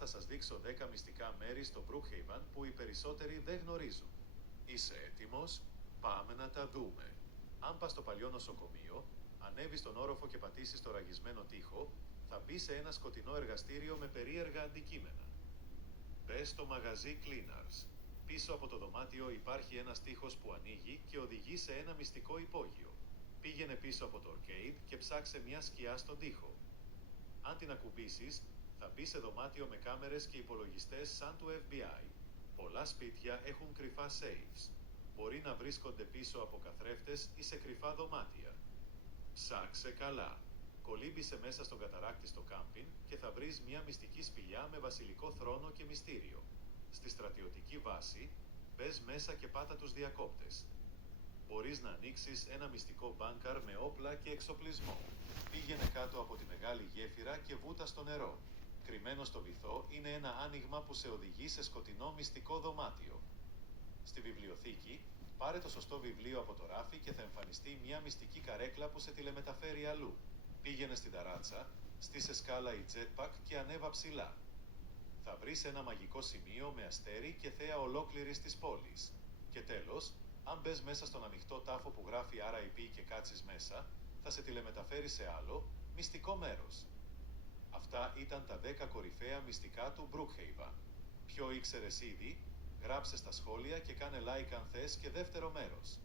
θα σας δείξω 10 μυστικά μέρη στο Brookhaven που οι περισσότεροι δεν γνωρίζουν. Είσαι έτοιμος? Πάμε να τα δούμε. Αν πας στο παλιό νοσοκομείο, ανέβεις στον όροφο και πατήσεις το ραγισμένο τοίχο, θα μπεις σε ένα σκοτεινό εργαστήριο με περίεργα αντικείμενα. Μπες στο μαγαζί Cleaners. Πίσω από το δωμάτιο υπάρχει ένας τοίχος που ανοίγει και οδηγεί σε ένα μυστικό υπόγειο. Πήγαινε πίσω από το arcade και ψάξε μια σκιά στον τοίχο. Αν την ακουμπήσεις, θα μπει σε δωμάτιο με κάμερες και υπολογιστές σαν του FBI. Πολλά σπίτια έχουν κρυφά safes. Μπορεί να βρίσκονται πίσω από καθρέφτες ή σε κρυφά δωμάτια. Ψάξε καλά. Κολύμπησε μέσα στον καταράκτη στο κάμπιν και θα βρεις μια μυστική σπηλιά με βασιλικό θρόνο και μυστήριο. Στη στρατιωτική βάση, μπες μέσα και πάτα τους διακόπτες. Μπορείς να ανοίξεις ένα μυστικό μπάνκαρ με όπλα και εξοπλισμό. Πήγαινε κάτω από τη μεγάλη γέφυρα και βούτα στο νερό. Κρυμμένο στο βυθό είναι ένα άνοιγμα που σε οδηγεί σε σκοτεινό μυστικό δωμάτιο. Στη βιβλιοθήκη, πάρε το σωστό βιβλίο από το ράφι και θα εμφανιστεί μια μυστική καρέκλα που σε τηλεμεταφέρει αλλού. Πήγαινε στην ταράτσα, στήσε σκάλα ή jetpack και ανέβα ψηλά. Θα βρεις ένα μαγικό σημείο με αστέρι και θέα ολόκληρης της πόλης. Και τέλος, αν μπες μέσα στον ανοιχτό τάφο που γράφει RIP και κάτσεις μέσα, θα σε τηλεμεταφέρει σε άλλο, μυστικό μέρος. Αυτά ήταν τα 10 κορυφαία μυστικά του Brookhaven. Ποιο ήξερες ήδη? Γράψε στα σχόλια και κάνε like αν θες και δεύτερο μέρος.